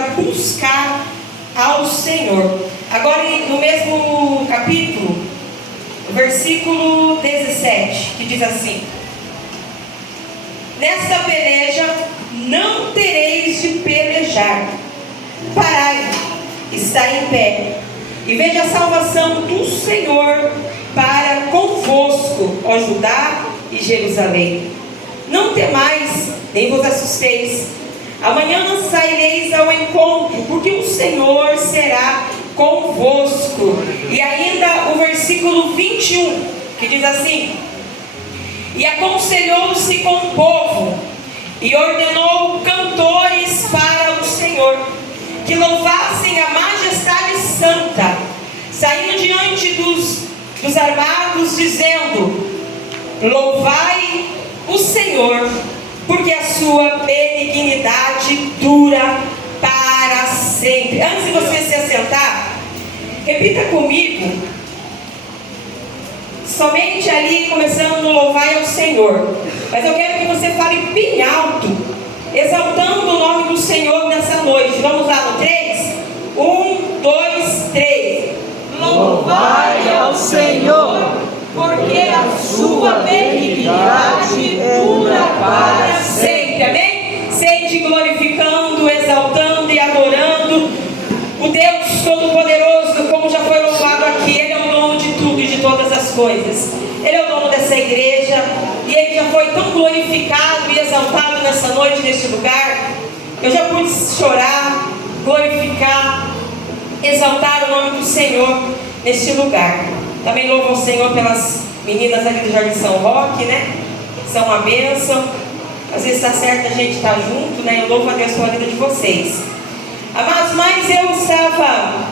para buscar ao Senhor. Agora, no mesmo capítulo, versículo 17, que diz assim: nesta peleja não tereis de pelejar, parai, está em pé, e veja a salvação do Senhor para convosco, ó Judá e Jerusalém. Não temais, nem vos assusteis. Amanhã não saireis ao encontro, porque o Senhor será convosco. E ainda o versículo 21, que diz assim: e aconselhou-se com o povo, e ordenou cantores para o Senhor, que louvassem a majestade santa, saindo diante dos armados, dizendo: louvai o Senhor, porque a sua benignidade dura para sempre. Antes de você se assentar, repita comigo, somente ali, começando no louvai ao Senhor. Mas eu quero que você fale bem alto, exaltando o nome do Senhor nessa noite. Vamos lá no 3? 1, 2, 3. Louvai ao Senhor, porque a sua benignidade dura para sempre. Amém? Sente glorificando, exaltando e adorando o Deus Todo-Poderoso, como já foi louvado aqui. Ele é o dono de tudo e de todas as coisas. Ele é o dono dessa igreja, e Ele já foi tão glorificado e exaltado nessa noite, neste lugar. Eu já pude chorar, glorificar, exaltar o nome do Senhor neste lugar. Também louvo ao Senhor pelas meninas ali do Jardim São Roque, né? São uma bênção. Às vezes está certo a gente estar junto, né? Eu louvo a Deus pela vida de vocês. Amados, mas eu estava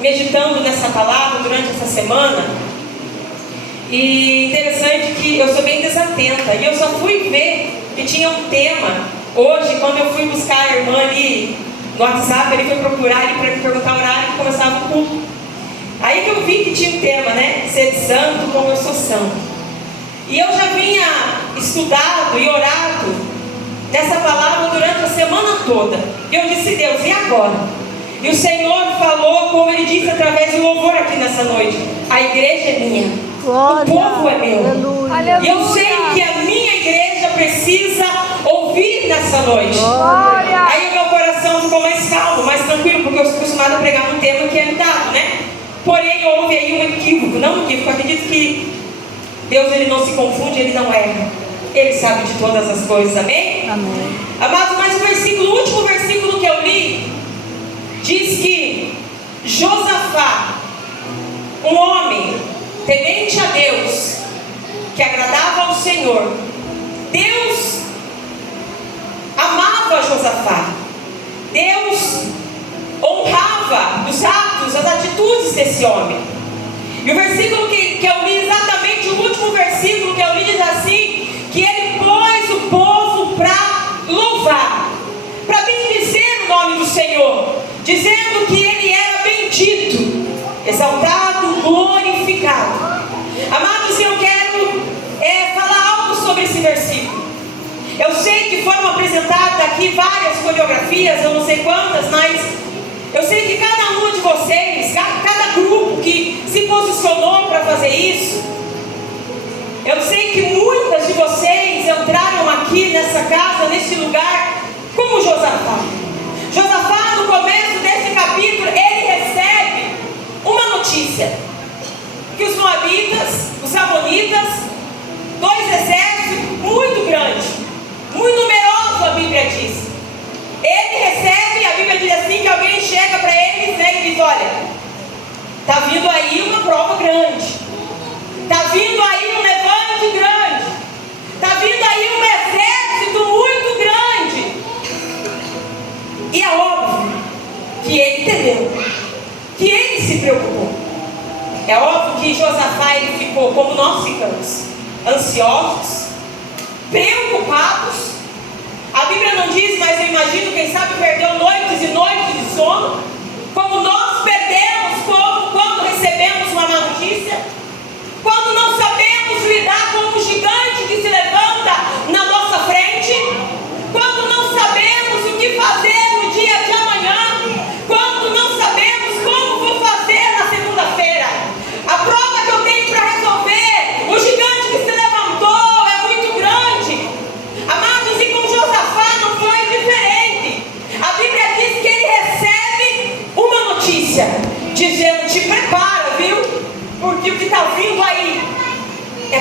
meditando nessa palavra durante essa semana, e interessante que eu sou bem desatenta, e eu só fui ver que tinha um tema hoje, quando eu fui buscar a irmã ali no WhatsApp. Ele foi procurar ali para me perguntar o horário que começava o culto. Aí que eu vi que tinha um tema, né? Ser santo como eu sou santo. E eu já vinha estudado e orado nessa palavra durante a semana toda. E eu disse: Deus, e agora? E o Senhor falou, como Ele disse através do louvor aqui nessa noite: a igreja é minha, Glória, o povo é meu. aleluia. E eu sei que a minha igreja precisa ouvir nessa noite. Glória. Aí o meu coração ficou mais calmo, mais tranquilo, porque eu sou acostumado a pregar um tema que é dado, né? Porém, houve aí um equívoco, não um equívoco. Eu acredito que Deus, Ele não se confunde, Ele não erra. Ele sabe de todas as coisas, amém? Amém. Amados, mas o último versículo que eu li, diz que Josafá, um homem temente a Deus, que agradava ao Senhor, Deus amava Josafá, Deus honrava os atos, as atitudes desse homem. E o versículo que eu li, exatamente o último versículo que eu li, diz assim: que ele pôs o povo para louvar, para bendizer o nome do Senhor, dizendo que ele era bendito, exaltado, glorificado. Amados, eu quero falar algo sobre esse versículo. Eu sei que foram apresentadas aqui várias coreografias, eu não sei quantas, mas eu sei que cada um de vocês, cada grupo que se posicionou para fazer isso, eu sei que muitas de vocês entraram aqui nessa casa, nesse lugar, como Josafá. Josafá, no começo desse capítulo, ele recebe uma notícia: que os moabitas, os amonitas, dois exércitos muito grandes, muito numerosos, a Bíblia diz. Ele recebe, a Bíblia diz assim, que alguém chega para eles, né, e diz: olha, está vindo aí uma prova grande, está vindo aí um levante grande, está vindo aí um exército muito grande. E é óbvio que ele entendeu, que ele se preocupou. É óbvio que Josafá, ele ficou como nós ficamos, ansiosos, preocupados. A Bíblia não diz, mas eu imagino, quem sabe perdeu noites e noites de sono, como nós perdemos quando recebemos uma má notícia, quando não sabemos lidar com o gigante que se levanta na nossa frente, quando não sabemos o que fazer no dia de amanhã.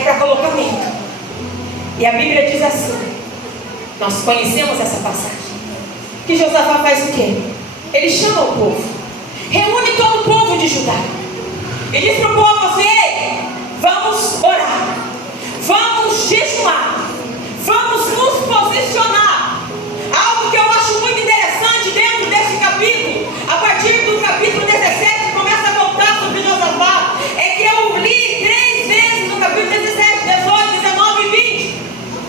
para colocamento. E a Bíblia diz assim, nós conhecemos essa passagem, que Josafá faz o quê? Ele chama o povo, reúne todo o povo de Judá e diz para o povo assim: vamos orar, vamos jejuar, vamos nos posicionar. Algo que eu acho muito interessante dentro desse capítulo, a partir do capítulo 17, começa a contar sobre Josafá, é que eu li 3 vezes no capítulo 17, 18, 19 e 20.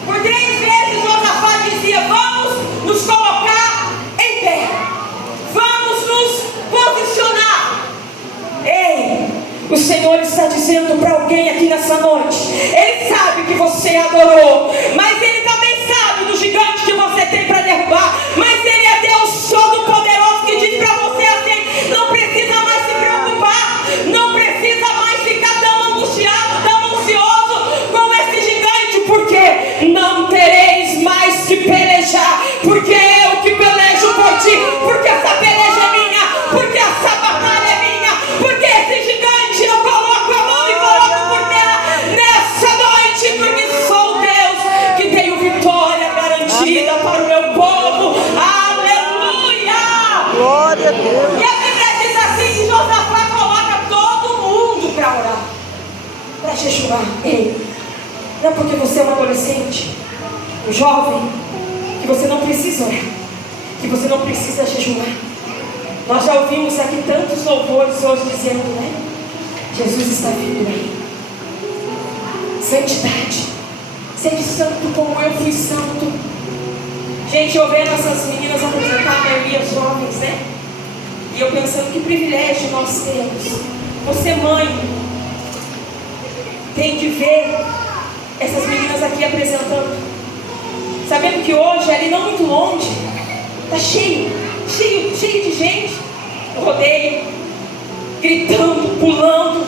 Por 3 vezes Josafá dizia: vamos nos colocar em pé, vamos nos posicionar. Ei, o Senhor está dizendo para alguém aqui nessa noite: Ele sabe que você adorou, mas Ele também sabe do gigante que você tem para derrubar. Mas Ele é Deus Todo-Poderoso que diz para você assim: não precisa mais se preocupar, não precisa mais ficar tão angustiado, tão ansioso com esse gigante, porque não tereis mais que pelejar, porque eu que pelejo por ti, porque essa peleja é minha, porque essa batalha é minha, porque esse gigante eu coloco a mão e coloco por terra nessa noite, porque sou Deus que tenho vitória garantida para o meu povo. Aleluia! Glória a Deus. E a Bíblia diz assim que Josafá coloca todo mundo para orar, para jejuar. Ei, não é porque você é um adolescente, um jovem, que você não precisa orar, que você não precisa jejuar. Nós já ouvimos aqui tantos louvores hoje dizendo, né? Jesus está vindo aí. Santidade. Sede santo como eu fui santo. Gente, eu vendo essas meninas apresentar, a maioria jovens, né? E eu pensando que privilégio nós temos. Você, mãe, tem de ver essas meninas aqui apresentando, sabendo que hoje, ali não muito longe, está cheio de gente no rodeio, gritando, pulando,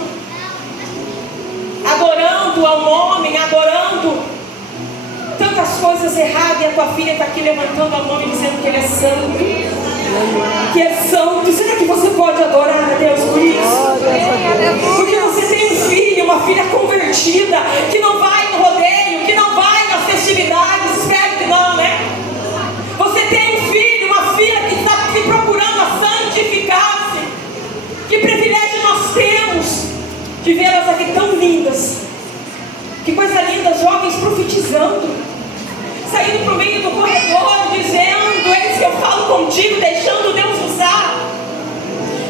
adorando ao nome, adorando tantas coisas erradas, e a tua filha está aqui levantando a mão e dizendo que Ele é santo, que é santo. Será que você pode adorar a Deus por isso? Porque você tem um filho, uma filha convertida, que não vai no rodeio, que não vai nas festividades. Espero que não, né? Você tem um filho, uma filha que está se procurando a santificar-se. Que privilégio nós temos de vê-las aqui tão lindas. Que coisa linda, jovens profetizando, saindo para o meio do corredor, dizendo: eis que eu falo contigo, deixando Deus usar.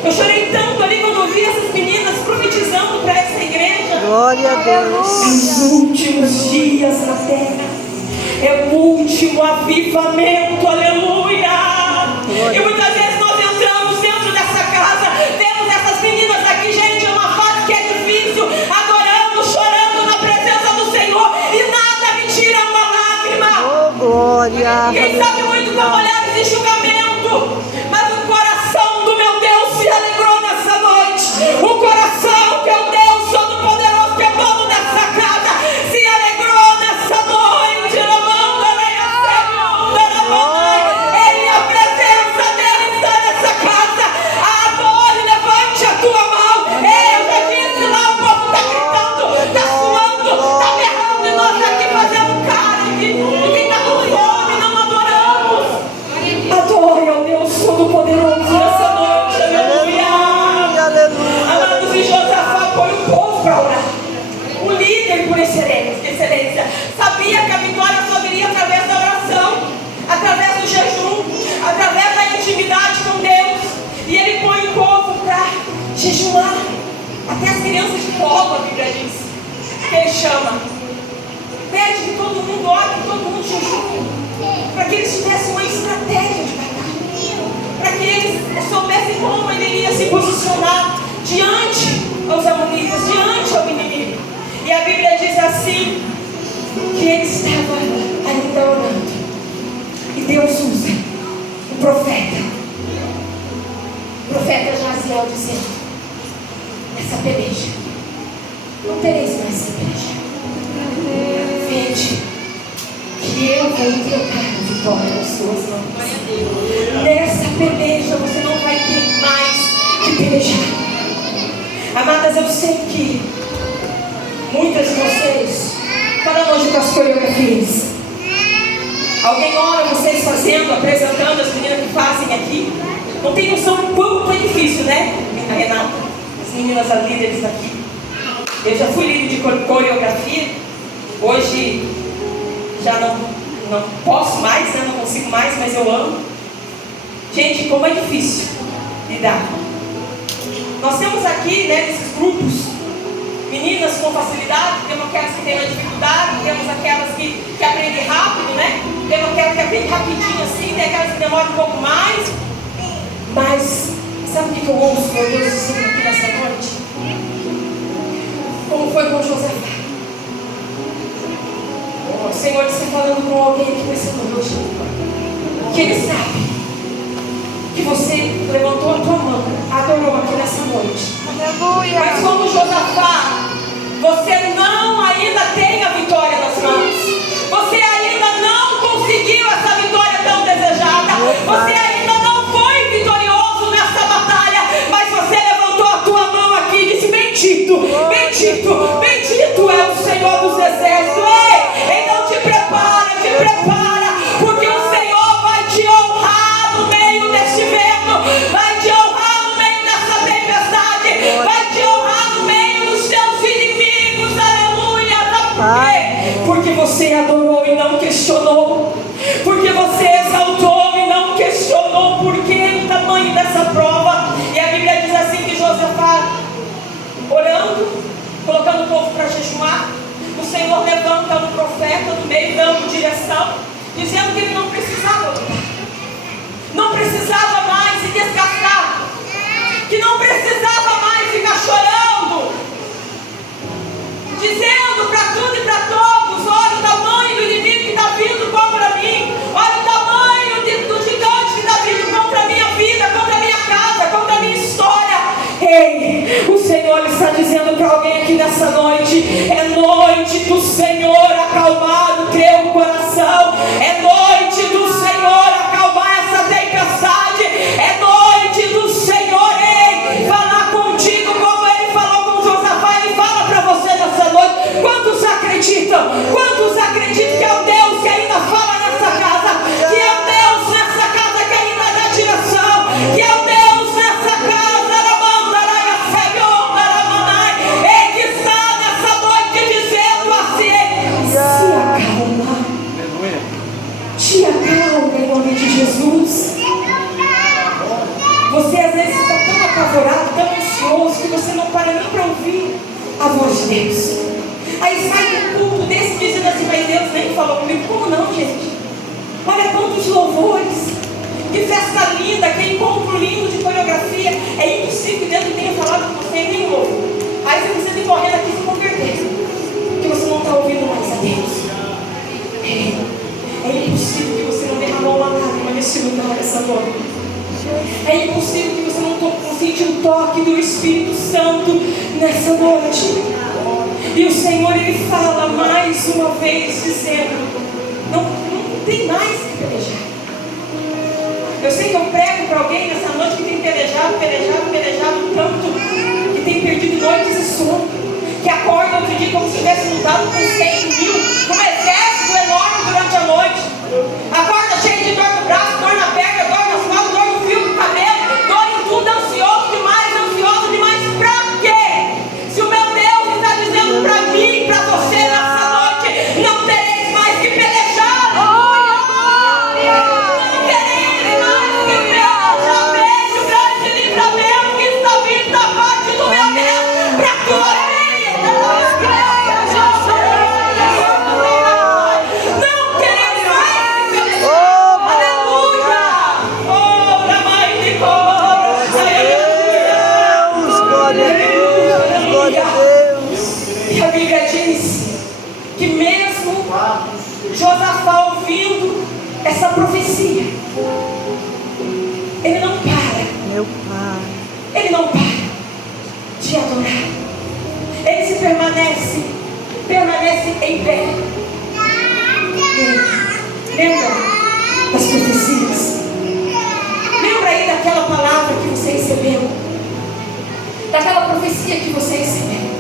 Eu chorei tanto ali quando eu vi essas meninas profetizando para essa igreja. Glória a Deus. Os últimos dias na terra, é o último avivamento, aleluia. E muitas vezes nós entramos dentro dessa casa, vemos essas meninas aqui, gente, é uma fase que é difícil, adorando, chorando na presença do Senhor, e nada me tira uma lágrima. Oh, glória. Quem sabe muito com olhares de julgamento, mas o coração do meu Deus se alegrou nessa noite. O coração que é o Deus Todo-Poderoso, que é dono dessa casa, se alegrou nessa noite. Ele, a presença dele está nessa casa. Adore, levante a tua mão. Eu já disse lá, o povo está gritando, está suando, está berrando, e nós aqui fazendo cara de quem está com fome, não adoramos. Adore ao Deus Todo-Poderoso nessa noite, aleluia. Amados, e Josafá põe o povo para orar. O líder por excelência sabia que a vitória só viria através da oração, através do jejum, através da intimidade com Deus. E ele põe o povo para jejuar. Até as crianças de colo, a Bíblia diz que ele chama. Pede que todo mundo ore, que todo mundo jejue, para que eles tivessem uma estratégia de batalha, para que eles soubessem como ele iria se posicionar diante aos amonitas, diante ao inimigo. E a Bíblia diz assim, que ele estava ainda orando, e Deus usa o profeta Jaziel, dizendo: essa peleja, não tereis mais que pelejar. Vede que eu vou entregar a vitória nas suas mãos. Nessa peleja você não vai ter mais que pelejar. Amadas, eu sei que muitas de vocês cada noite com as coreografias. Alguém olha vocês fazendo, apresentando, as meninas que fazem aqui. Não tem noção do quanto é difícil, né? A Renata, as meninas, as líderes aqui. Eu já fui líder de coreografia. Hoje já não posso mais, né? Não consigo mais, mas eu amo. Gente, como é difícil lidar. Nós temos aqui, né, nesses grupos, meninas com facilidade, temos aquelas que têm uma dificuldade, temos aquelas que aprendem rápido, né? Temos aquelas que aprendem rapidinho assim, tem aquelas que demoram um pouco mais. Mas, sabe o que eu ouço, meu Deus do céu, aqui nessa noite? Como foi com José? O Senhor está falando com alguém aqui nessa noite, que Ele sabe que você levantou a tua mão, adorou aqui nessa noite. Aleluia. Mas como Josafá, você não ainda tem a vitória nas mãos. Você ainda não conseguiu essa vitória tão desejada. Você ainda não foi vitorioso nessa batalha. Mas você levantou a tua mão aqui e disse: bendito, bendito, bendito é o Senhor dos exércitos. Ei, então te prepara, porque o Senhor vai te honrar no meio deste vento, vai te honrar no meio dessa tempestade, vai te honrar no meio dos teus inimigos. Aleluia. Sabe por quê? Porque você adorou e não questionou, porque você exaltou e não questionou por que o tamanho dessa prova. E a Bíblia diz assim que Josafá, orando, colocando o povo para jejuar, o Senhor levanta um profeta no meio, dando direção, dizendo que ele não precisava lutar, não precisava mais se desgastar, que não precisava mais ficar chorando, dizendo para tudo e para todos: olha o tamanho do inimigo que está vindo contra mim, olha o tamanho do gigante que está vindo contra a minha vida, contra a minha casa, contra a minha história. Ei, o Senhor está dizendo para alguém aqui nessa noite: é noite do Senhor acalmar o teu coração, é noite do Senhor acalmar essa tempestade, é noite do Senhor, ei, falar contigo como Ele falou com Josafá. Ele fala para você nessa noite. Quantos acreditam? Quantos acreditam que é o Deus que ainda fala nessa casa, que é o Deus nessa casa que ainda dá direção, que é o Deus nessa casa, que está nessa noite dizendo assim: se acalma, te acalma em nome de Jesus. Você às vezes está tão apavorado, tão ansioso, que você não para nem para ouvir a voz de Deus. Aí sai um culto desse dizendo assim: mas Deus nem falou comigo. Como não, gente? Olha quantos louvores, que festa linda, que encontro lindo de coreografia. É impossível que Deus não tenha falado com você nem louco. Aí você precisa ir correndo aqui se converter, porque você não está ouvindo mais a Deus. É impossível que você não derramou uma lágrima nesse lugar essa noite. É impossível que você não sentiu o toque do Espírito Santo nessa noite. E o Senhor, Ele fala mais uma vez dizendo: não tem mais que pelejar. Eu sei que eu prego para alguém nessa noite que tem pelejado tanto, que tem perdido noites de sono, que acorda outro dia como se tivesse lutado com 100 mil, com um exército enorme durante a noite. Acorda cheio de dor no braço, dor na perna, dor nas costas, dor no fio do cabelo, dor em tudo, ansioso demais. Pra quê? Se o meu Deus está dizendo para mim, para você nessa noite: não tereis mais que pelejar. Não tereis mais que pelejar. Veja o grande livramento que está vindo da parte do meu Deus para a tua vida. Não tereis mais que pelejar. Aleluia. Oh, da mãe de Glória a Deus, glória a Deus. E a Bíblia diz que mesmo Josafá ouvindo essa profecia, ele não para. Meu Pai. Ele não para de adorar. Ele se permanece em pé. Lembra das profecias? Lembra aí daquela palavra que você recebeu? Daquela profecia que você recebeu?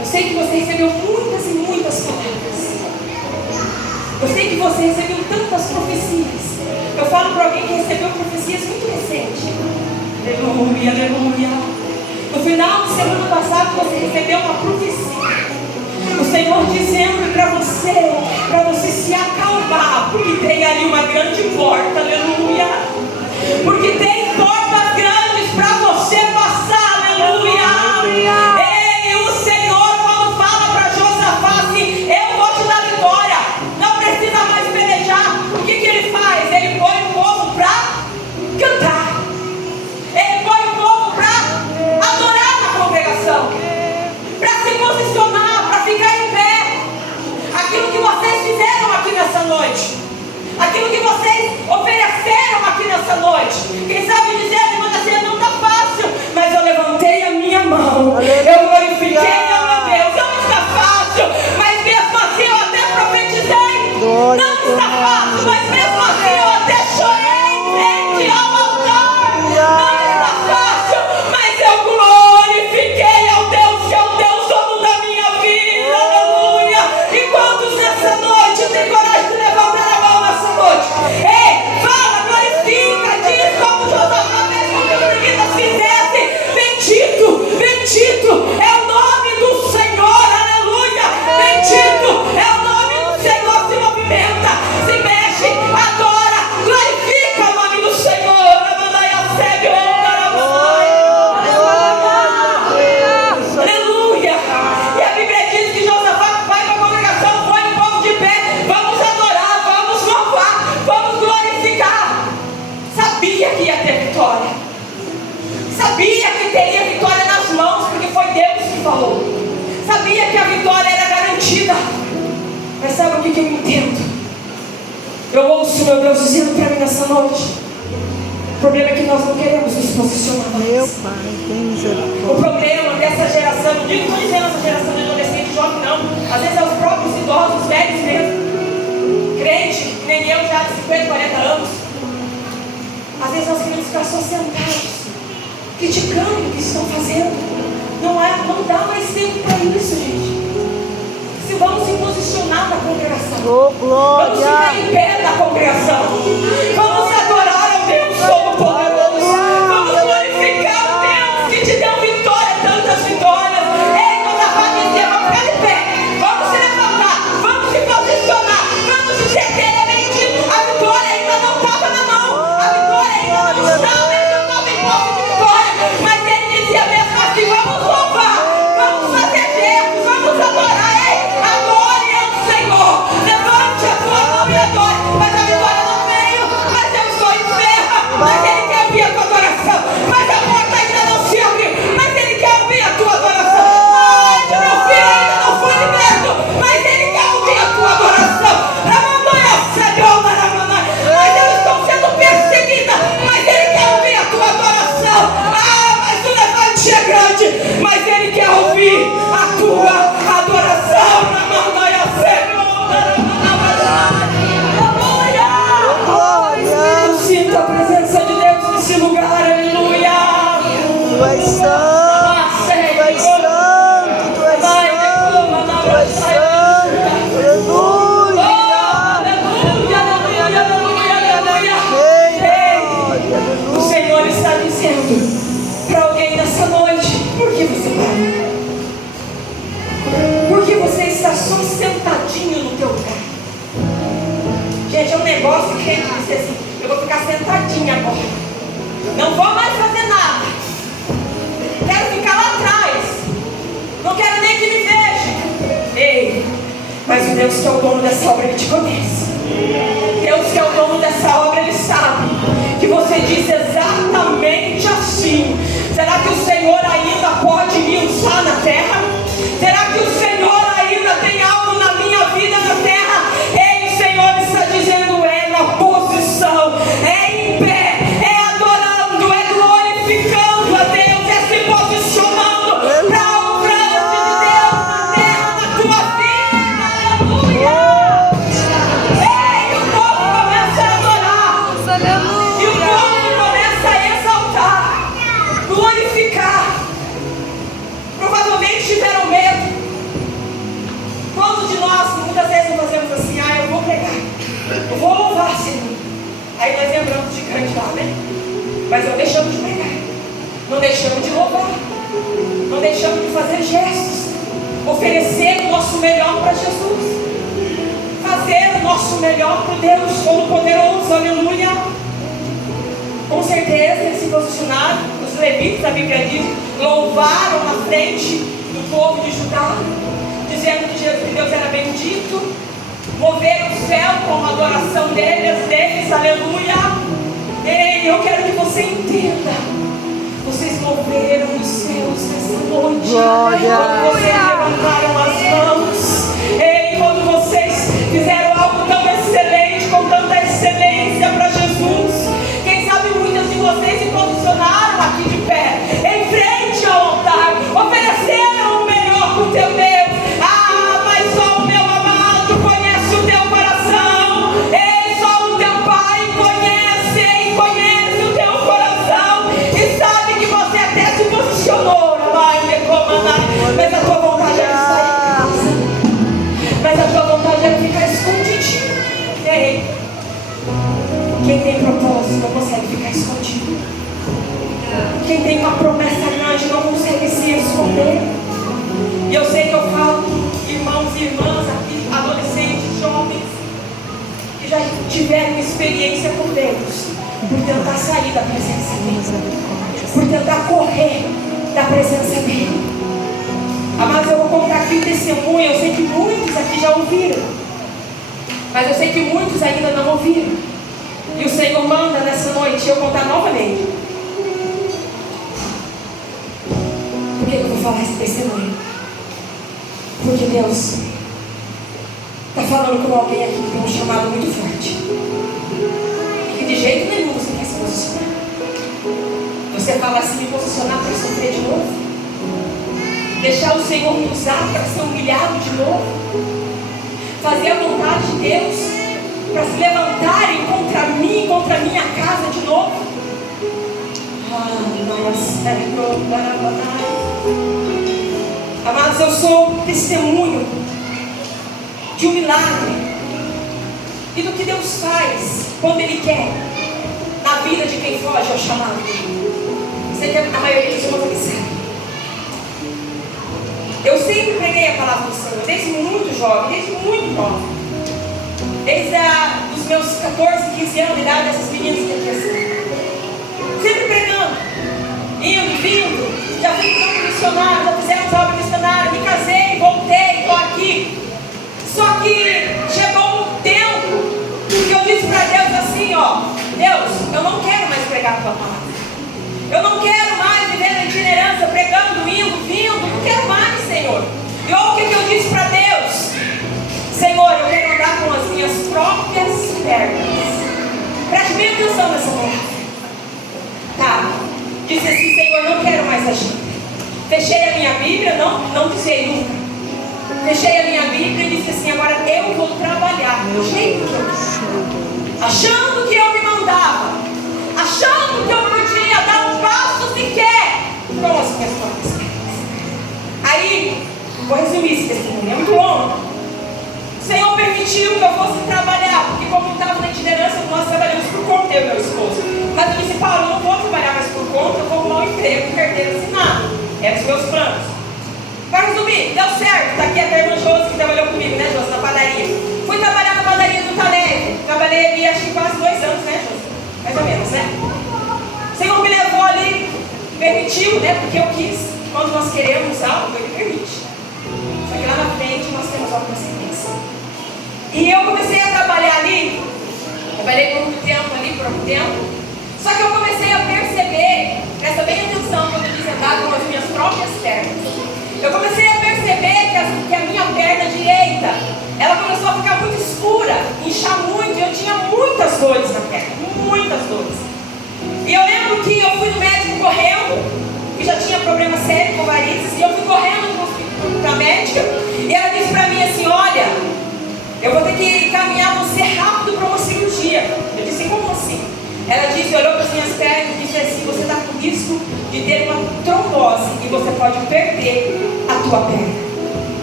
Eu sei que você recebeu muitas tantas palavras. Eu sei que você recebeu tantas profecias. Eu falo para alguém que recebeu profecias muito recentes. Aleluia, aleluia. No final de semana passada você recebeu uma profecia. O Senhor dizendo para você se acalmar, porque tem ali uma grande porta, aleluia. Porque tem portas grandes para você passar, aleluia. Ei, o Senhor quando fala para Josafá assim, eu vou te dar vitória, não precisa mais pelejar. O que ele faz? Ele põe o povo para cantar. Ele põe o povo para adorar na congregação, para se posicionar, para ficar em pé. Aquilo que vocês fizeram aqui nessa noite, aquilo que vocês ofereceram aqui nessa noite. Quem sabe dizer, irmã, assim, não está fácil, mas eu levantei a minha mão, eu glorifiquei ao meu Deus. Não está fácil, mas mesmo assim eu até profetizei. Não está fácil, mas mesmo assim eu até chorei em frente ao altar. Não está fácil, mas eu glorifiquei ao Deus que é o Deus dono da minha vida, aleluia. E quantos nessa noite tem coragem de levantar a mão nessa noite? Ei, fala, glorifica, diz como Josafá fez com que os levitas fizessem. Bendito, bendito é o nome do Senhor, aleluia. Bendito é o nome do Senhor. Se movimenta, se mexe, adora, glorifica o nome do Senhor. Aleluia. E a Bíblia diz que Josafá vai para a congregação, põe o povo de pé, vamos adorar, vamos louvar, vamos glorificar. Sabia que ia ter vitória, sabia que teria vitória nas mãos, porque foi Deus que falou. Sabia que a vitória era garantida. Mas sabe o que eu entendo? Eu ouço meu Deus dizendo para mim nessa noite: o problema é que nós não queremos nos posicionar mais. Meu Pai, tem O misericórdia. problema dessa geração, não estou dizendo essa geração de adolescente e jovem, não. Às vezes é os próprios idosos, velhos mesmo. Crente, que nem eu já de 50, 40 anos. Às vezes nós queremos ficar só sentados, criticando o que estão fazendo. Não dá mais tempo para isso, gente. Se vamos se posicionar na congregação, Oh, vamos ficar glória. em pé na congregação, vamos adorar ao Deus Todo-Poderoso, vamos glorificar o Deus que te deu vitória, tantas vitórias. Ei, Josafá dizia, vamos ficar de pé, vamos se levantar, vamos se posicionar, vamos dizer que ele é bendito. A vitória ainda não estava na mão, a vitória ainda não estava, ele não estava em posse de vitória, mas ele dizia mesmo assim, vamos louvar, vamos fazer gestos, vamos adorar. Ei, adore ao Senhor, levante a tua mão e adore. Mas a vitória não veio, mas eu estou em terra, mas ele quer ouvir a tua adoração. Mas a porta ainda não se abriu, mas ele quer ouvir a tua adoração. Mas o meu filho ainda não foi liberto, mas ele quer ouvir a tua adoração. Mas eu estou sendo perseguida, mas ele quer ouvir a tua adoração. Mas o levante é grande, mas ele quer ouvir a tua adoração. Glória. Eu sinto a presença de Deus nesse lugar, aleluia. Tu és santo, tu és santo, tu és santo, tu és santo. Aleluia. O Senhor está dizendo para alguém nessa noite: por que você parou? Por que você está só sentadinho no teu lugar? Gente, é um negócio que ele disse assim: eu vou ficar sentadinha agora, não vou mais fazer nada, quero ficar lá atrás, não quero nem que me veja. Ei, mas o Deus que é o dono dessa obra, ele te conhece. Deus que é o dono dessa obra, ele sabe que você disse exatamente assim. Será que o Senhor ainda pode me usar na terra? Será que o Senhor ainda tem algo na minha vida na terra? Ei, o Senhor está dizendo: é na posição, é em pé, é adorando, é glorificando a Deus, é se posicionando para o grande de Deus na terra, na tua vida. Aleluia! Ei, o povo começa a adorar. E o lembramos de cantar, né? Mas não deixamos de pregar, não deixamos de louvar, não deixamos de fazer gestos, oferecer o nosso melhor para Jesus, fazer o nosso melhor para Deus Todo-Poderoso, aleluia. Com certeza eles se posicionaram, os levitas, a Bíblia diz, louvaram na frente do povo de Judá, dizendo que Deus era bendito, moveram o céu com a adoração deles, aleluia. Ei, eu quero que você entenda, vocês moveram os céus nessa noite, glória. quando vocês levantaram as mãos, ei, quando vocês fizeram algo tão excelente, com tanta excelência para Jesus. Quem sabe muitas de vocês se posicionaram aqui de pé, em frente ao altar, ofereceram o melhor para o teu Deus. Ah, mas só o meu amado conhece o teu coração. Ei, só o teu Pai conhece o teu coração e sabe que você até se posicionou, mas a tua vontade era sair de casa, mas a tua vontade era ficar escondidinho. Ei, quem tem propósito não consegue ficar escondido. Quem tem uma promessa grande não consegue se esconder. E eu sei que eu falo, irmãos e irmãs aqui, adolescentes, jovens, que já tiveram experiência com Deus, por tentar sair da presença dele, por tentar correr da presença dele. Mas eu vou contar aqui um testemunho. Eu sei que muitos aqui já ouviram, mas eu sei que muitos ainda não ouviram. E o Senhor manda nessa noite eu contar novamente. Por que eu vou falar esse testemunho? Porque Deus está falando com alguém aqui que tem um chamado muito forte, e que de jeito nenhum você quer se posicionar. Você fala assim, me posicionar para sofrer de novo? Deixar o Senhor me usar para ser humilhado de novo? Fazer a vontade de Deus para se levantarem contra mim, contra a minha casa de novo? Amados, eu sou testemunho de um milagre e do que Deus faz quando Ele quer na vida de quem foge ao chamado dele. Sei que a maioria dos irmãos aqui sabe. Eu sempre preguei a palavra do Senhor, desde muito jovem, desde os meus 14, 15 anos de idade, essas meninas que aqui assim. Sempre pregando, indo, vindo, já fui para missionário, já fizemos obra missionária, me casei, voltei, estou aqui. Só que chegou um tempo que eu disse para Deus assim, ó, Deus, eu não quero mais pregar a tua palavra. Eu não quero mais viver na itinerância, pregando, indo, vindo. Não quero mais, Senhor. E olha o que eu disse para Deus. Senhor, eu quero andar com as minhas próprias pernas. Preste bem atenção nessa palavra. Tá. Disse assim, Senhor, não quero mais agir. Fechei a minha Bíblia, não dizei nunca. Fechei a minha Bíblia e disse assim, agora eu vou trabalhar do jeito que eu quero. Achando que eu me mandava. Achando que eu podia dar um passo sequer com as minhas próprias pernas. Aí, vou resumir esse testemunho, é muito longo. O Senhor permitiu que eu fosse trabalhar, porque como eu estava na itinerância, nós trabalhamos por conta, eu e meu esposo. Mas eu disse, Paulo, eu não vou trabalhar mais por conta, eu vou arrumar um emprego de carteira assinada. Eram os meus planos. Para resumir, deu certo. Está aqui a irmã Josi que trabalhou comigo, né, Josi, na padaria. Fui trabalhar na padaria do Taleve. Trabalhei ali, acho que quase 2 anos, né, Josi? Mais ou menos, né? O Senhor me levou ali, permitiu, né? Porque eu quis. Quando nós queremos algo, Ele permite. Só que lá na frente nós temos alguma consequência. E eu comecei a trabalhar ali. Trabalhei por muito tempo ali, por algum tempo. Só que eu comecei a perceber, presta bem atenção quando eu disse andar com as minhas próprias pernas. Eu comecei a perceber que a minha perna direita, ela começou a ficar muito escura, inchar muito, e eu tinha muitas dores na perna, muitas dores. E eu lembro que eu fui no médico correndo, que já tinha problema sério com varizes, e eu fui correndo para a médica, e ela disse para mim assim, olha, eu vou ter que encaminhar você rápido para uma cirurgia. Eu disse, como assim? Ela disse, olhou para as minhas pernas e disse assim, você está com risco de ter uma trombose e você pode perder a tua perna.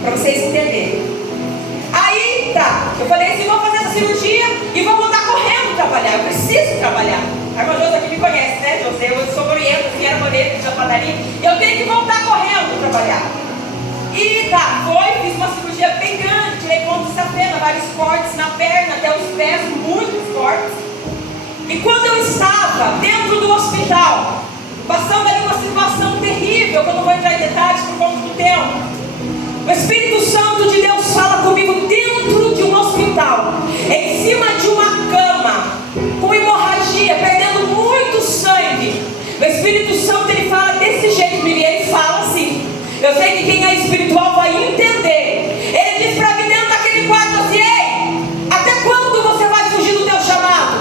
Para vocês entenderem. Aí, tá, eu falei assim, vou fazer essa cirurgia e vou voltar correndo trabalhar, eu preciso trabalhar. A irmã José aqui me conhece, né, José? Eu sou orienta, assim, era maneira da padaria. E eu tenho que voltar correndo trabalhar. E tá, fiz uma cirurgia bem grande, tirei pontos de safena, vários cortes na perna, até os pés, muitos cortes. E quando eu estava dentro do hospital, passando ali uma situação terrível, que eu não vou entrar em detalhes por conta do tempo, o Espírito Santo de Deus fala comigo dentro de um hospital, em cima de uma cama, com hemorragia, perdendo muito sangue. O Espírito Santo, ele fala desse jeito, e ele fala assim. Eu sei que quem é espiritual vai entender. Ele diz para mim dentro daquele quarto assim: ei, até quando você vai fugir do teu chamado?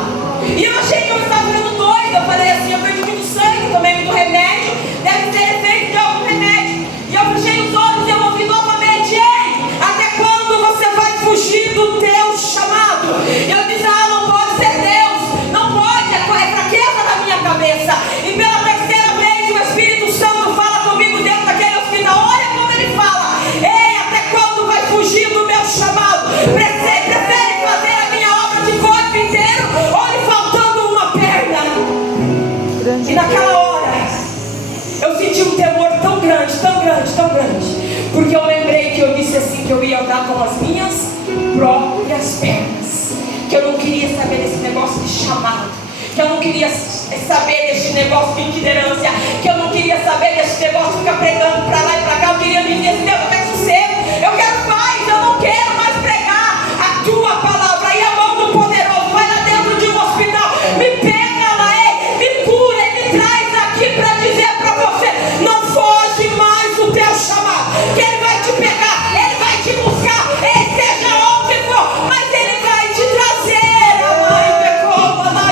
E eu achei que eu estava ficando doida. Eu falei assim: eu perdi muito sangue, tomei muito remédio, deve ser efeito de algum remédio. E eu fechei os olhos e eu ouvi novamente: ei, até quando você vai fugir do teu chamado? E eu disse: ah, não pode ser Deus, não pode, é fraqueza da minha cabeça. E pela terceira vez o Espírito Santo fala comigo dentro daquele hospital. Olha como ele fala: ei, até quando vai fugir do meu chamado? Prefere fazer a minha obra de corpo inteiro ou lhe faltando uma perna? E naquela hora eu senti um temor tão grande, tão grande, tão grande, porque eu lembrei que eu disse assim, que eu ia andar com as minhas próprias pernas, que eu não queria saber desse negócio de chamado, que eu não queria saber desse negócio de itinerância, que eu não queria saber desse negócio de ficar pregando pra lá e pra cá. Eu queria me dizer: Deus, eu quero sossego, eu quero paz, eu não quero mais pregar a tua palavra. E a mão do poderoso vai lá dentro de um hospital, me pega lá, me cura e me traz aqui pra dizer pra você: não foge mais do teu chamado, que ele vai te pegar, ele vai te buscar, ele seja onde for, mas ele vai te trazer. A mãe pegou, a mãe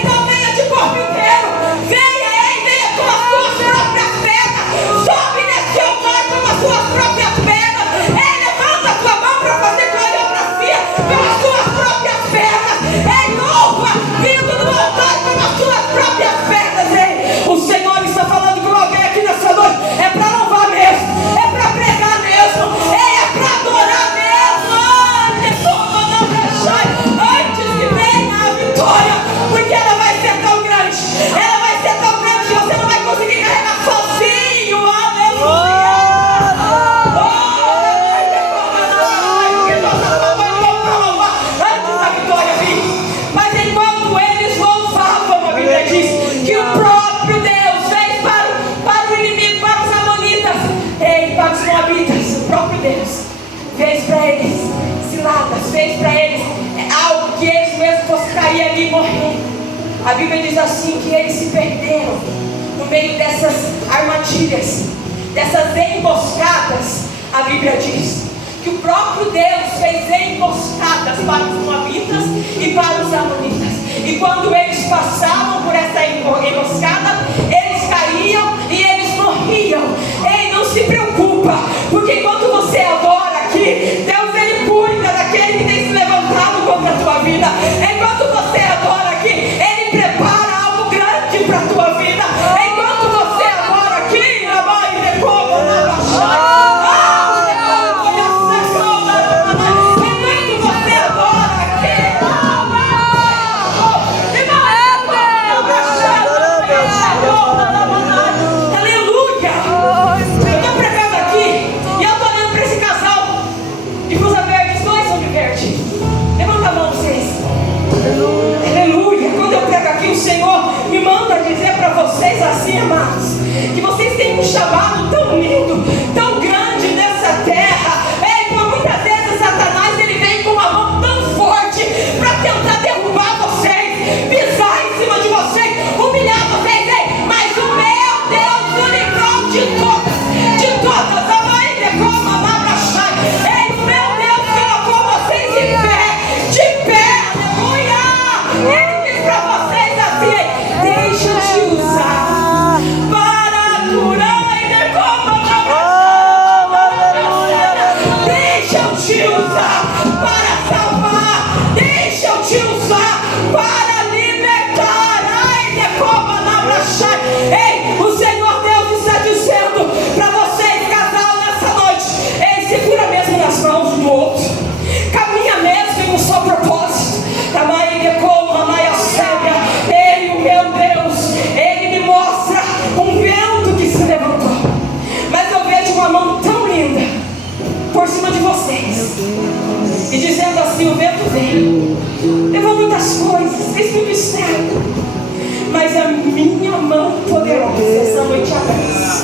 então venha de corpo inteiro, venha com as suas próprias pernas, sobe nesse altar com as suas próprias pernas, levanta a tua mão para fazer coreografia com as suas próprias pernas, louva vindo do altar com as suas próprias pernas. O Senhor está falando com alguém aqui nessa noite: é para louvar mesmo, é para pregar mesmo, é para adorar mesmo. Antes que venha a vitória, porque ela vai ser tão grande, ela vai ser tão grande que você não vai conseguir carregar sozinho. Aleluia! Antes da vitória vir. Mas enquanto eles louvavam, a Bíblia diz que o próprio Deus fez para o inimigo, para os amonitas, para os moabitas, o próprio Deus fez para eles ciladas, fez para eles algo que eles mesmos fossem cair ali e morrer. A Bíblia diz assim que eles se perderam no meio dessas armadilhas, dessas emboscadas. A Bíblia diz que o próprio Deus fez emboscadas para os moabitas e para os amonitas. E quando eles passavam por essa emboscada, eles caíam e eles morriam. Ei, não se preocupa, porque enquanto você adora aqui, Deus, ele cuida daquele que tem se levantado contra a tua vida. Enquanto você adora aqui, ele prepara algo grande para a tua vida. Enquanto você adora aqui, a mãe de como na baixada. Enquanto você adora aqui,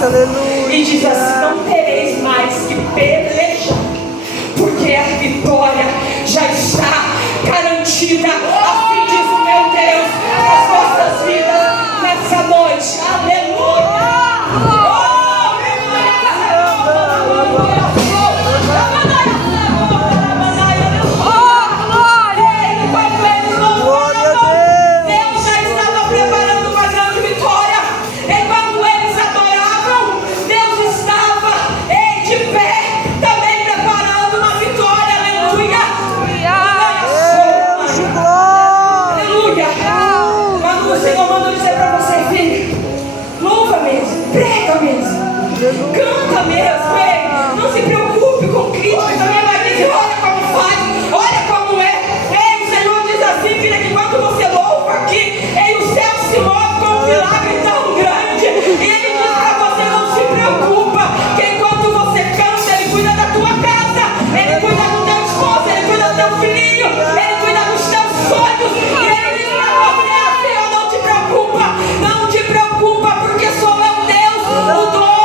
Aleluia. E diz assim: não tereis mais que pelejar, porque a vitória já está garantida. Assim diz o meu Deus nas nossas vidas nessa noite. Aleluia. Canta mesmo, ei. Não se preocupe com críticas. A minha mãe diz: olha como faz, olha como é. Ei, o Senhor diz assim, filha, que quando você louva aqui, ei, o céu se move com um milagre tão grande. E Ele diz para você: não se preocupa, que enquanto você canta, Ele cuida da tua casa, Ele cuida do teu esposo, Ele cuida do teu filho, Ele cuida dos teus sonhos. E Ele diz para você assim: oh, não te preocupa, não te preocupa, porque sou eu Deus, o dono.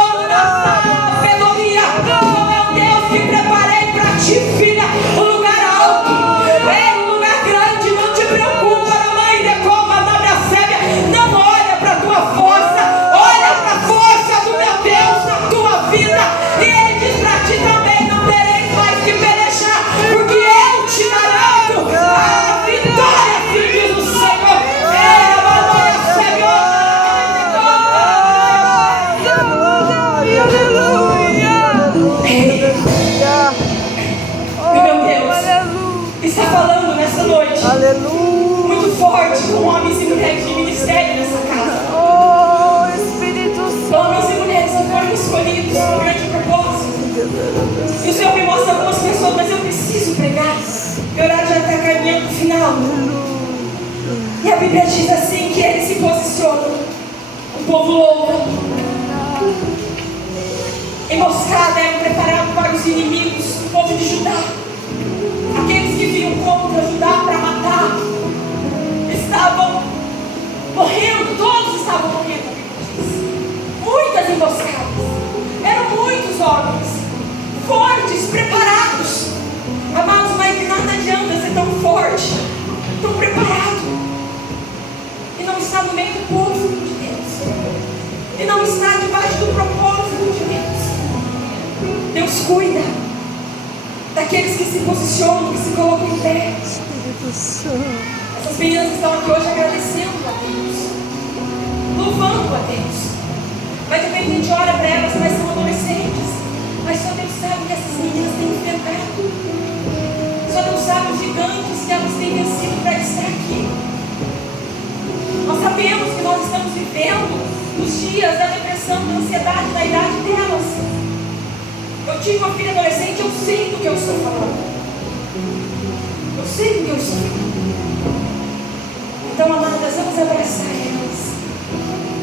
Que preparei para ti, filha, um lugar alto, um lugar grande. Não te preocupa, na mãe de como na Brasébia. Não olha para a tua força, olha para a força do meu Deus na tua vida. E Ele diz para ti também: não tereis mais que pelejar, porque eu te garanto a vitória, assim diz o Senhor. Está falando nessa noite, aleluia, muito forte, com homens e mulheres de ministério nessa casa. Oh, Espírito Santo. Homens e mulheres que foram escolhidos com um grande propósito. E o Senhor me mostra algumas pessoas, mas eu preciso pregar. Meu horário já está caminhando para o final. E a Bíblia diz assim: que eles se posicionam, o povo louva. Emboscada era preparada para os inimigos, o povo de Judá. Aqueles que vinham contra Judá para matar estavam morrendo, todos estavam morrendo. Muitas emboscadas, eram muitos homens fortes, preparados. Amados, mas nada adianta ser tão forte, tão preparado e não estar no meio do povo de Deus, e não estar debaixo do propósito de Deus. Deus cuida daqueles que se posicionam, que se colocam em pé. Essas meninas estão aqui hoje agradecendo a Deus, louvando a Deus. Mas de repente a gente olha para elas, mas são adolescentes. Mas só Deus sabe o que essas meninas têm enfrentado. Só Deus sabe os gigantes que elas têm vencido para estar aqui. Nós sabemos que nós estamos vivendo os dias da depressão, da ansiedade, da idade delas. Eu tive uma filha adolescente, eu sei do que eu estou falando. Eu sei do que eu estou falando. Então, amadas, vamos abraçar elas.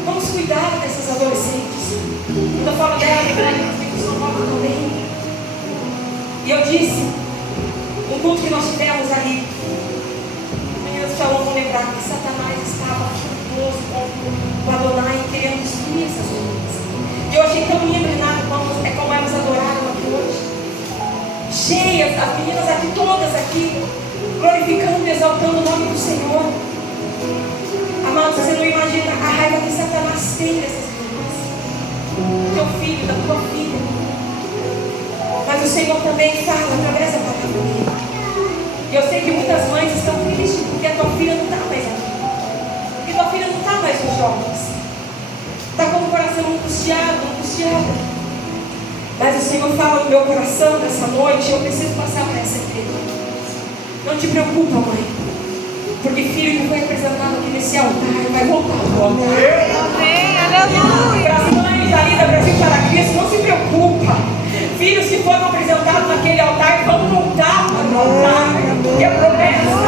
Vamos cuidar dessas adolescentes. Quando eu falo dela, lembrar que nós temos uma nova também. E eu disse, no culto que nós tivemos ali, meninas falou, vão lembrar que Satanás estava furioso com Adonai, querendo destruir essas meninas. E eu achei tão lindo, Renato, como elas adoraram aqui hoje. Cheias, as meninas aqui, todas aqui, glorificando e exaltando o nome do Senhor. Amados, você não imagina a raiva que Satanás tem dessas meninas. Do teu filho, da tua filha. Mas o Senhor também fala através da palavra dele. E eu sei que muitas mães estão felizes porque a tua filha não está mais aqui. Porque tua filha não está mais nos jovens. Está com o coração angustiado. Mas o Senhor fala no meu coração nessa noite, eu preciso passar para essa igreja. Não te preocupa, mãe. Porque filho que foi apresentado aqui nesse altar vai voltar ao altar. Amém, aleluia. Para as mães ali da Brasil para Cristo, não se preocupa. Filhos que foram apresentados naquele altar vão voltar para o altar. Porque é promessa.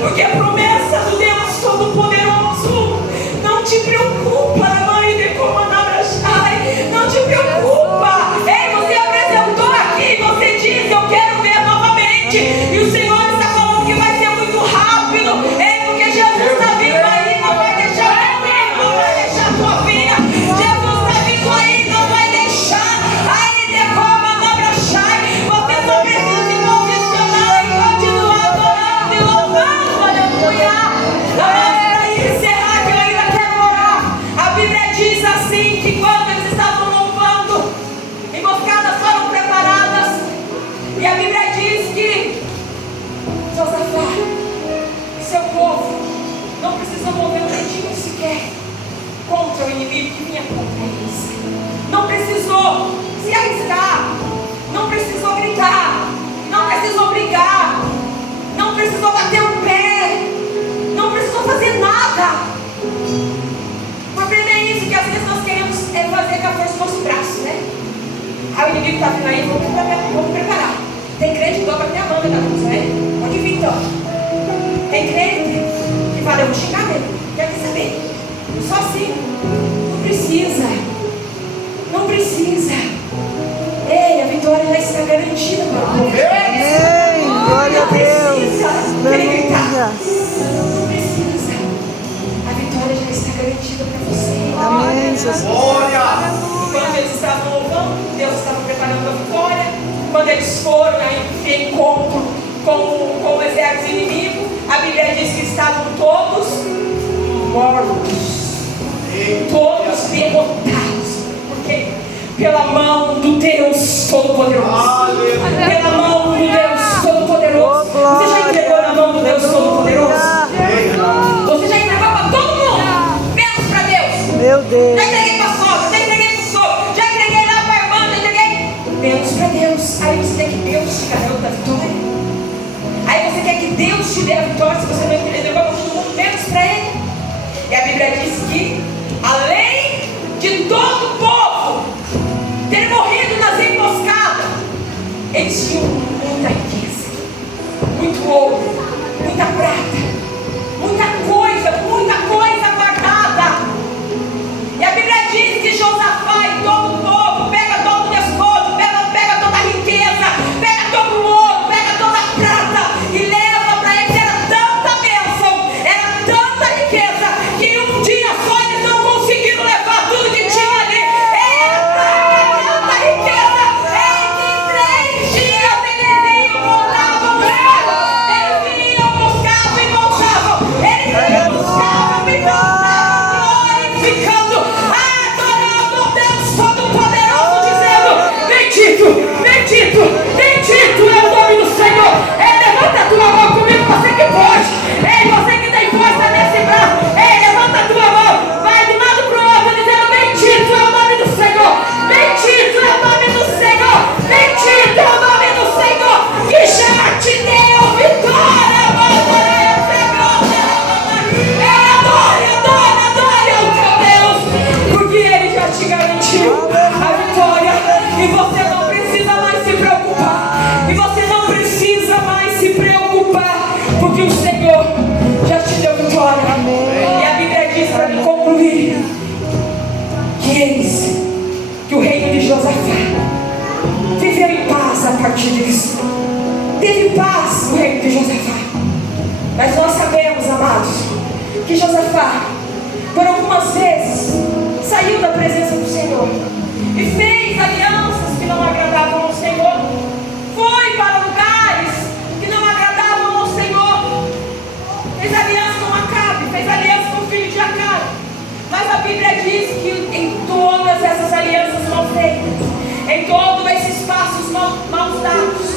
Porque é promessa do Deus Todo-Poderoso. Não te preocupa, mãe de Comanabachai. Não te preocupa. Ei, você apresentou aqui, você disse, eu quero ver novamente. E o Senhor está falando que vai ser muito rápido. Ei, porque Jesus está vindo aí, não vai deixar o teu filho, não vai deixar a tua filha. Jesus está vindo precisou se arriscar, não precisou gritar, não precisou brigar, não precisou bater o pé, não precisou fazer nada. O problema é isso, que às vezes nós queremos fazer com a força do nosso braço, né? Aí o inimigo está vindo aí, vamos preparar. Tem crente que dobra até a manga da luz, né? Pode vir então. Tem crente que fala, eu vou xingar mesmo, quer saber? Só assim, não precisa. Não precisa. Ei, a vitória já está garantida para o povo. Amém. Glória a Deus. Aleluia. Não precisa. A vitória já está garantida para você. Amém, Jesus. Quando eles estavam louvando, Deus estava preparando a vitória. Quando eles foram em encontro com o exército inimigo, a Bíblia diz que estavam todos mortos. Todos derrotados. Por quê? Pela mão do Deus Todo-Poderoso. Pela mão do Deus Todo-Poderoso. Você já entregou na mão do Deus Todo-Poderoso? Você já entregou para todo mundo, menos para Deus. Meu Deus. Já entreguei para a sogra, já entreguei para o sogro, já entreguei lá para a irmã, já entreguei menos para Deus. Aí você quer que Deus te garanta a vitória. Aí você quer que Deus te dê a vitória se você não entregou para todo mundo, menos para Ele. E a Bíblia diz que, além de todo o povo ter morrido nas emboscadas, eles tinham muita riqueza, muito ouro, muita prata, muita coisa guardada. E a Bíblia diz que Josafá e todo o povo pega todo o despojo, pega toda a riqueza, pega todo o ouro, pega toda a prata e leva para eles. Era tanta bênção, era tanta riqueza, que um dia só eles não conseguiram levar tudo que tinha ali. Era tanta riqueza, em 3 dias eles iam, moravam lá, eles iam, buscavam e voltavam, eles iam, buscavam e voltavam, glorificando, adorando o Deus Todo-Poderoso, dizendo: bendito, bendito, bendito é o nome do Senhor. Levanta a tua mão comigo, você que pode. Ei, você que tem força nesse braço. Ei, levanta a tua mão, vai de um lado para o outro, dizendo: bendito é o nome do Senhor, bendito é o nome do Senhor, bendito é o nome do Senhor, que já te deu vitória. Adore o teu Deus, porque Ele já te garantiu a vitória. E você não precisa mais se preocupar. E você não precisa mais se preocupar, porque o Senhor já te deu vitória. E a Bíblia diz, para me concluir, que o reino de Josafá viveu em paz a partir disso. Teve paz no reino de Josafá. Mas nós sabemos, amados, que Josafá, por algumas vezes, saiu da presença do Senhor e fez alianças que não agradavam ao Senhor. Foi para lugares que não agradavam ao Senhor. Fez aliança com Acabe, fez aliança com o filho de Acabe. Mas a Bíblia diz que em todas essas alianças mal feitas, em todos esses passos mal dados,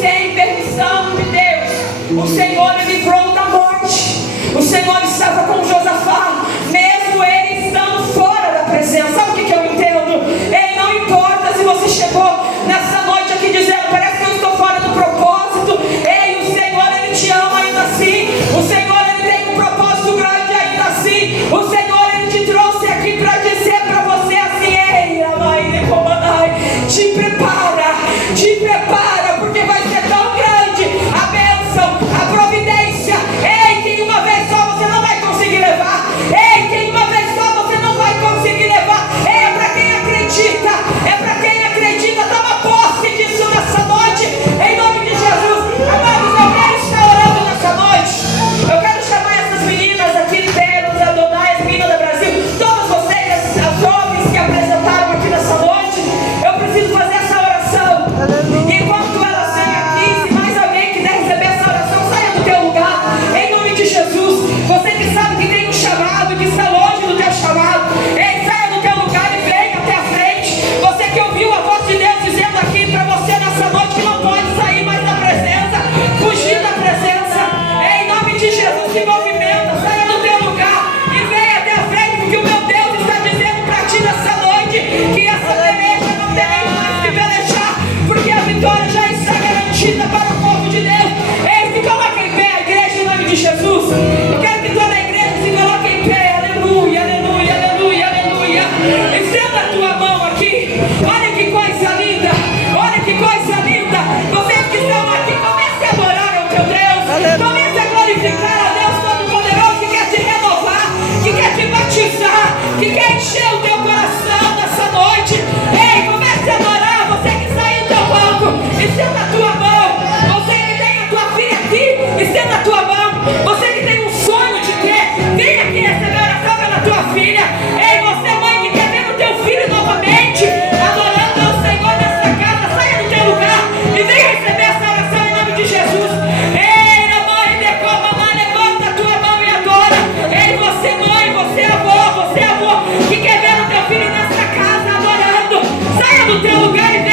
sem permissão de Deus, o Senhor o livrou da morte. O Senhor estava com Josafá, mesmo ele estando fora da presença. Sabe o que eu entendo? Ei, não importa se você chegou nessa noite aqui dizendo: parece que eu estou fora do propósito. Ei, o Senhor, Ele te ama ainda assim. O Senhor, Ele tem um propósito grande ainda assim. O Senhor, Ele te trouxe aqui para dizer para você assim: ei, Amai, Comandai, te prepara, porque vai ser tão grande a bênção, a providência. Ei, que uma vez só você não vai conseguir levar. do teu lugar e